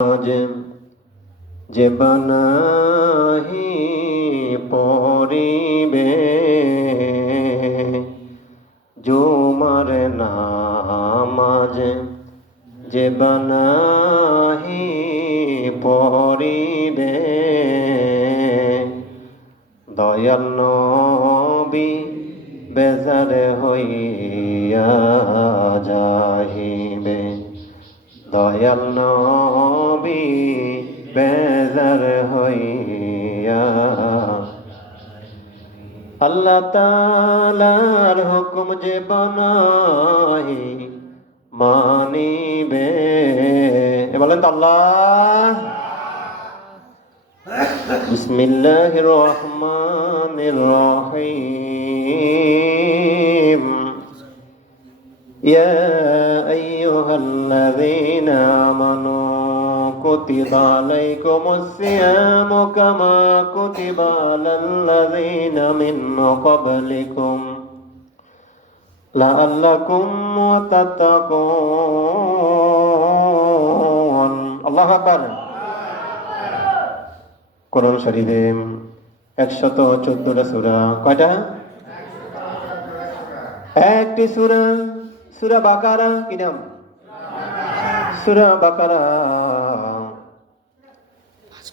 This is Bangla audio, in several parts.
যে যে বানাহি পরিবে জুমার নামাজ যে বানাহি পরিবে দয়াল নবী বেজার হইয়া যাহিবে দয়াল নবী বেজার হইয়া আল্লাহ তাআলার হুকুম যে বানাহি মানিবে বলেন তো আল্লাহ। বিসমিল্লাহির রহমানির রহিম ইয়া আইয়ুহাল্লাযীনা আমানু কুতিবা আলাইকুমুস সিয়ামু কামা কুতিবা আলাল্লাযীনা মিন ক্বাবলিকুম লাআল্লাকুম তাত্তাকুন। আল্লাহু আকবার। কোরআন শরীফে 114টা সূরা। কয়টা? একটি সূরা সূরা বাকারা। কি নাম? সূরা বাকারা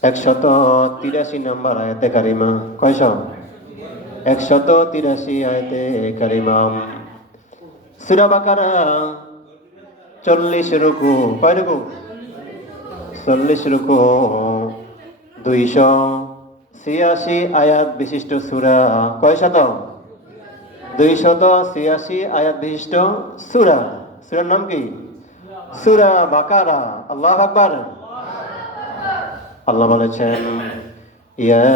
183 নম্বর আয়াতে কারিমা। কয়শ? 183 আয়াতে কারিমা। সূরা বাকারা 40 রুকু। কয় রুকু? 40 রুকু। 286 আয়াত বিশিষ্ট সূরা। কয় শত? 286 আয়াত বিশিষ্ট সূরা। সূরার নাম কি? সূরা বাকারা। আল্লাহু আকবার। আল্লাহ বলেছেন ইয়া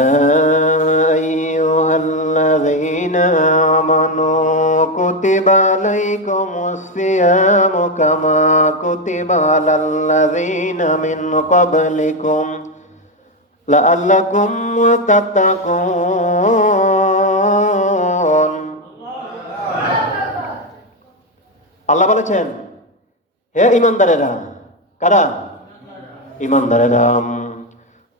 আইয়ুহাল্লাযীনা আমানু কুতিবা আলাইকুমুস সিয়ামু কামা কুতিবা আলাল্লাযীনা মিন ক্বাবলিকুম লাআল্লাকুম তাত্তাকুন। আল্লাহ বলেছেন হে ঈমানদারেরা। কারা? ঈমানদারেরা,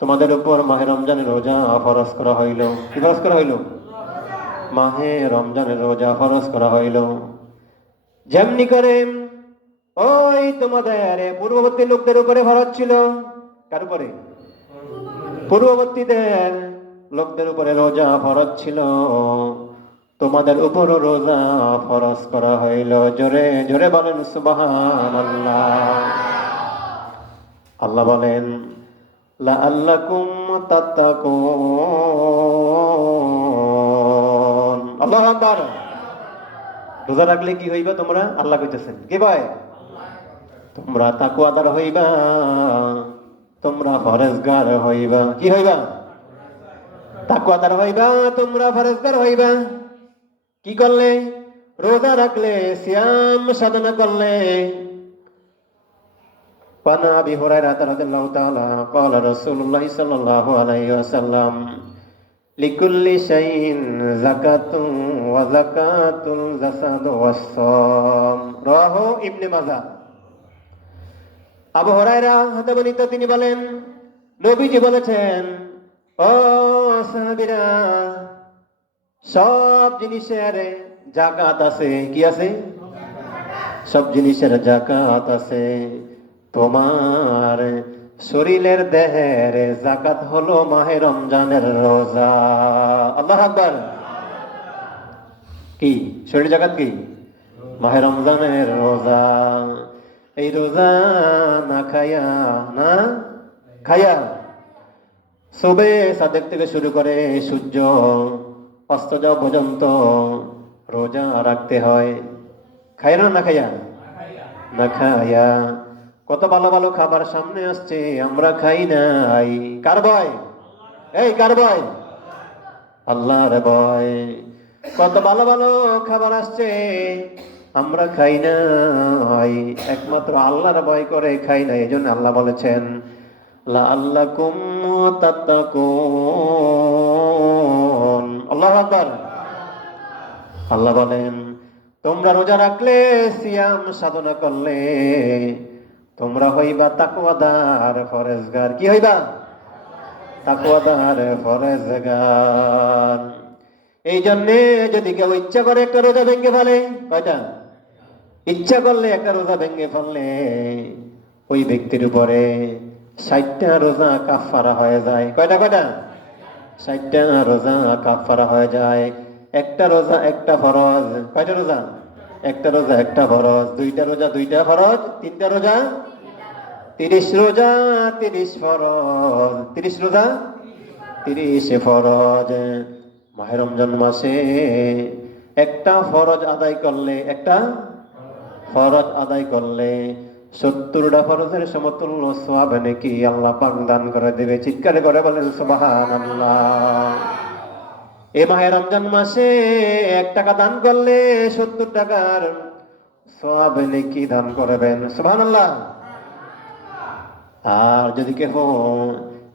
তোমাদের উপর মাহে রমজানের রোজা ফরজ করা হইল। কি ফরজ করা হইল? মাহে রমজানের রোজা ফরজ করা হইল। যেমনি করে ওই তোমাদের পূর্ববর্তী লোকদের উপরে ফরজ ছিল। কার উপরে? পূর্ববর্তীদের লোকদের উপরে রোজা ফরজ ছিল, তোমাদের উপরও রোজা ফরজ করা হইল। জোরে জোরে বলেন সুবহানাল্লাহ। আল্লাহ বলেন লাআল্লাকুম তাত্তাকুন। আল্লাহু আকবার। রোজা রাখলে কি হইবা তোমরা? আল্লাহ কইতেছেন কি ভাই? তোমরা তাকওয়াদার হইবা, তোমরা পরহেজগার হইবা। কি হইবা? তাকওয়াদার হইবা, তোমরা পরহেজগার হইবা। কি করলে? রোজা রাখলে, সিয়াম সাধনা করলে। وعن أبي هريرة رضي الله تعالى قال رسول الله صلى الله عليه وسلم لكل شيء زكاة وزكاة الجسد والصوم رواه ইবনে মাজাহ। আবু হুরায়রা হতে বর্ণিত, তিনি বলেন নবীজি বলেছেন ও সাহাবীরা, সব জিনিসের যাকাত আছে। কি আছে? সব জিনিসের যাকাত আছে। তোমার শরীরের দেহের যাকাত হলো মাহে রমজানের রোজা। আল্লাহু আকবার। কি শরীর যাকাত? কি? মাহে রমজানের রোজা। এই রোজা না খায়া, না খায়া সুবে সাদেক থেকে শুরু করে সূর্য অস্ত যাওয়া পর্যন্ত রোজা রাখতে হয়। খায় না? না খায়া? না খায়া। কত ভালো ভালো খাবার সামনে আসছে, আমরা খাই নাই। কার ভয়? এই কার ভয়? আল্লাহর ভয়। কত ভালো ভালো খাবার আসছে, আমরা খাই নাই, একমাত্র আল্লাহর ভয় করে খাই নাই। এজন্য আল্লাহ বলেছেন লাআল্লাকুম তাত্তাকুন। আল্লাহু আকবার। আল্লাহ বলেন তোমরা রোজা রাখলে, সিয়াম সাধনা করলে তোমরা হইবা তাকওয়াদার ফরেজগার। কি হইবা? তাকওয়াদার ফরেজগার। এই জন্যে যদি কেউ ইচ্ছা করে একটা রোজা ভেঙে ফেলে, কয়টা? ইচ্ছা করলে একটা রোজা ভেঙে ফেললে ওই ব্যক্তির উপরে 60টা রোজা কাফারা হয়ে যায়। কয়টা কয়টা? 60টা রোজা কাফারা হয়ে যায়। একটা রোজা একটা ফরজ। কয়টা রোজা? একটা রোজা একটা ফরজ। দুইটা রোজা দুইটা ফরজ। তিনটা রোজা 30 রোজা 30 ফরজ। 30 রোজা 30 ফরজ। মাহে রমজান মাসে একটা ফরজ আদায় করলে, একটা ফরজ আদায় করলে 70টা ফরজের সমতুল্য সওয়াব নাকি আল্লাহ পাক দান করে দেবে। চিৎকার করে বলেন সুবহানাল্লাহ। এই মাহে রমজান মাসে 1 টাকা দান করলে 70 টাকার সওয়াব নাকি দান করবেন। সুবহানাল্লাহ। আর যদি কেহ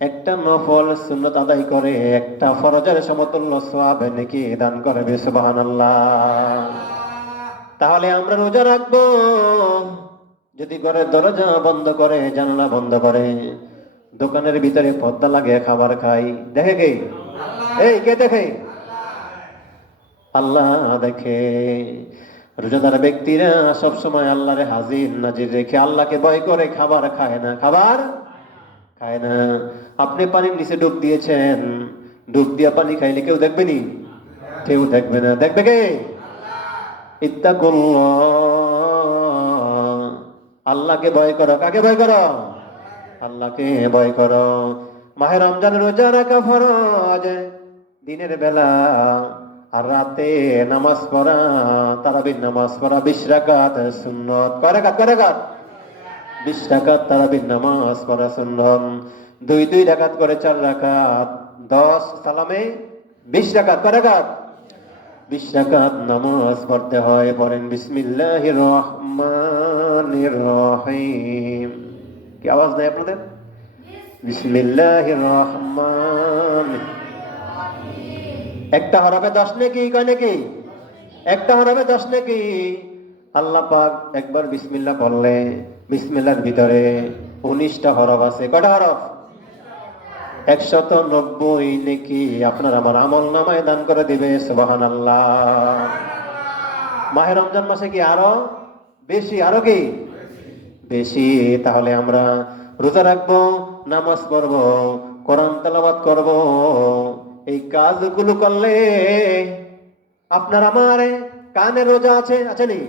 একটা নফল সুন্নত আদায় করে একটা ফরজের সমতুল্য সওয়াব নাকি দান করবে। সুবহানাল্লাহ। তাহলে আমরা রোজা রাখবো। যদি ঘরের দরজা বন্ধ করে, জানালা বন্ধ করে, দোকানের ভিতরে পর্দা লাগিয়ে খাবার খাই, দেখে কে? এই কে দেখে? আল্লাহ দেখে। রোজাদার ব্যক্তিরা সবসময় আল্লাহরে হাজির নাজির রেখে আল্লাহকে ভয় করে খাবার খায় না। খাবার খায় না। আপনি পানির নিচে ডুব দিয়েছেন, ডুব দিয়া পানি খাইলে কেউ দেখবে নি? কেউ দেখবে না। দেখবে কে? ইত্তাকুল্লাহ। আল্লাহকে ভয় করো। কাকে ভয় করো? আল্লাহকে ভয় করো। মাহে রমজান রোজা রাখা ফরজ দিনের বেলা, আর রাতে নামাজ পড়া, তারাবির নামাজ পড়া 20 রাকাত সুন্নত। কয় রাকাত? কয় রাকাত? 20 রাকাত তারাবির নামাজ পড়া সুন্নত। 2 রাকাত করে 4 রাকাত, 10 সালামে 20 রাকাত। কয় রাকাত? 20 রাকাত নামাজ পড়তে হয়। পড়েন বিসমিল্লাহির রহমানির রহিম। কি আওয়াজ নাই আপনাদের? বিসমিল্লাহির রহমান। একটা হরফে 10 নেকি? কয় নাকি? একটা হরফে 10 নেকি। আল্লাহ পাক একবার বিসমিল্লাহ পড়লে বিসমিল্লাহর ভিতরে 19টা হরফ আছে। কয়টা হরফ? 190 নেকি আপনার আমার আমল নামায় দান করে দিবে। সুবহানাল্লাহ। মাহে রমজান মাসে কি আরো বেশি? আরো কি বেশি? তাহলে আমরা রোজা রাখবো, নামাজ পড়বো, কোরআন তেলাওয়াত করব। এই কাজগুলো করলে আপনার আমার কানে রোজা আছে, আছে নি?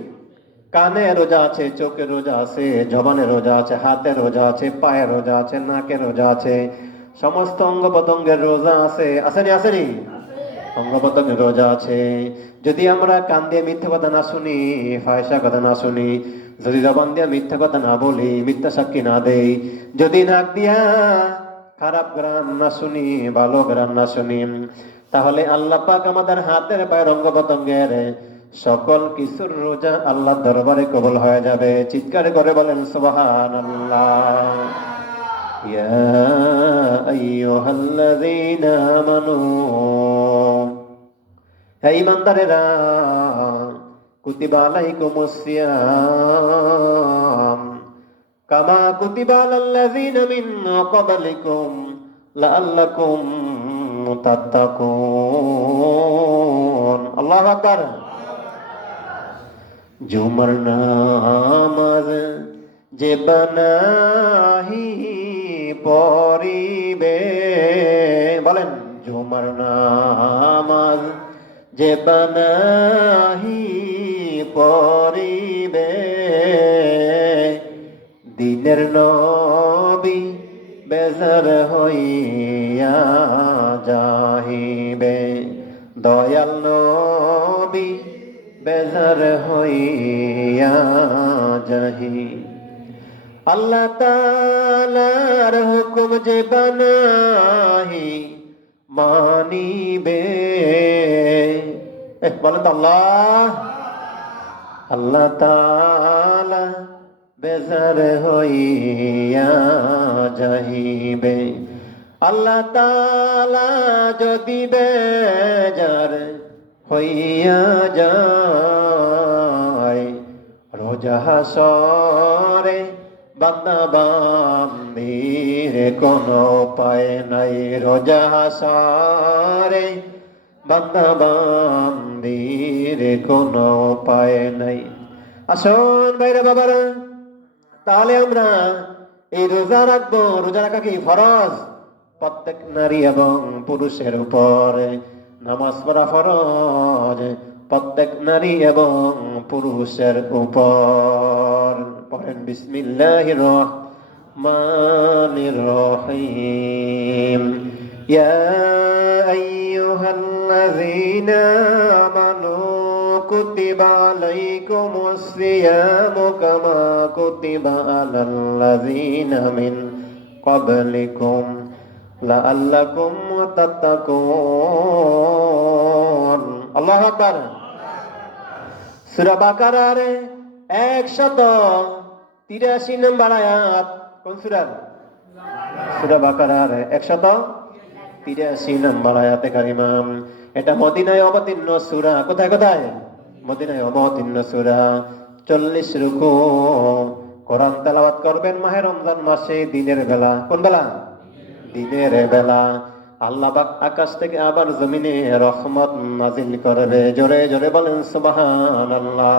কানে রোজা আছে, চোখে রোজা আছে, জবানে রোজা আছে, হাতে রোজা আছে, পায়ে রোজা আছে, নাকে রোজা আছে, সমস্ত অঙ্গ প্রত্যঙ্গের রোজা আছে। আসেনি? আসেনি? অঙ্গ প্রত্যঙ্গের রোজা আছে। যদি আমরা কান দিয়ে মিথ্যা কথা না শুনি, ফায়সা কথা না শুনি, যদি জবান দিয়ে মিথ্যা কথা না বলি, মিথ্যা সাক্ষী না দেই, যদি নাক দিয়া খারাপ গান না শুনি, ভালো গান না শুনি, তাহলে আল্লাহ পাক আমাদের হাতের পায়ের অঙ্গ প্রত্যঙ্গের সকল কিছুর রোজা আল্লাহর দরবারে কবুল হয়ে যাবে। চিৎকার করে বলেন সুবহানাল্লাহ। ইয়া আইয়ুহাল্লাযীনা আমানু, হে ঈমানদারেরা, কুতিবা আলাইকুমুস সিয়াম কামা কুতিবা আলাল্লাযীনা মিন ক্বাবলিকুম লাআল্লাকুম তাত্তাকুন। আল্লাহু আকবার। জুমার নামাজ যে বানাহি পড়িবে, বলেন জুমার নামাজ যে বানাহি পড়িবে, দিনের নবী বেজার হইয়া যাহিবে, দয়াল নবী বেজার হইয়া যাহি। আল্লাহ তাআলার হুকুম যে বানাহি মানিবে, বলেন তো আল্লাহ। আল্লাহ তাআলা বেজার হইয়া যাহিবে। আল্লাহ তাআলা যদি বেজার হইয়া যায়, রোজা হাসরে বান্দা বান্দির কোনো উপায় নাই রোজা হাসারে, বান্দা বান্দির কোনো উপায় নাই। আসুন ভাইরা বাবারা, তাহলে আমরা এই রোজা রাখবো। রোজা রাখা কি ফরজ? প্রত্যেক নারী এবং পুরুষের উপর নামাজ পড়া ফরজ, প্রত্যেক নারী এবং পুরুষের উপর। পড়েন বিসমিল্লাহির রহমানির রহিম। ইয়া আইয়ুহাল্লাযীনা আমানু কুতিবা আলাইকুমুস সিয়ামু কামা কুতিবা আলাল্লাযীনা মিন ক্বাবলিকুম লাআল্লাকুম তাত্তাকুন। আল্লাহু আকবার। সূরা বাকারার 183 নম্বর আয়াত। কোন সূরা? সূরা বাকারার 183 নম্বর আয়াতে কারিমা। এটা মদিনায় অবতীর্ণ সূরা। কোথায় কোথায়? মদিনায় অবতীর্ণ সূরা। 40 রুকু। কোরআন তেলাওয়াত করবেন মাহে রমজান মাসে দিনের বেলা। কোন বেলা? দিনের বেলা। আল্লাহ পাক আকাশ থেকে আবার জমিনে রহমত নাজিল করবে। জোরে জোরে বলেন সুবহানাল্লাহ।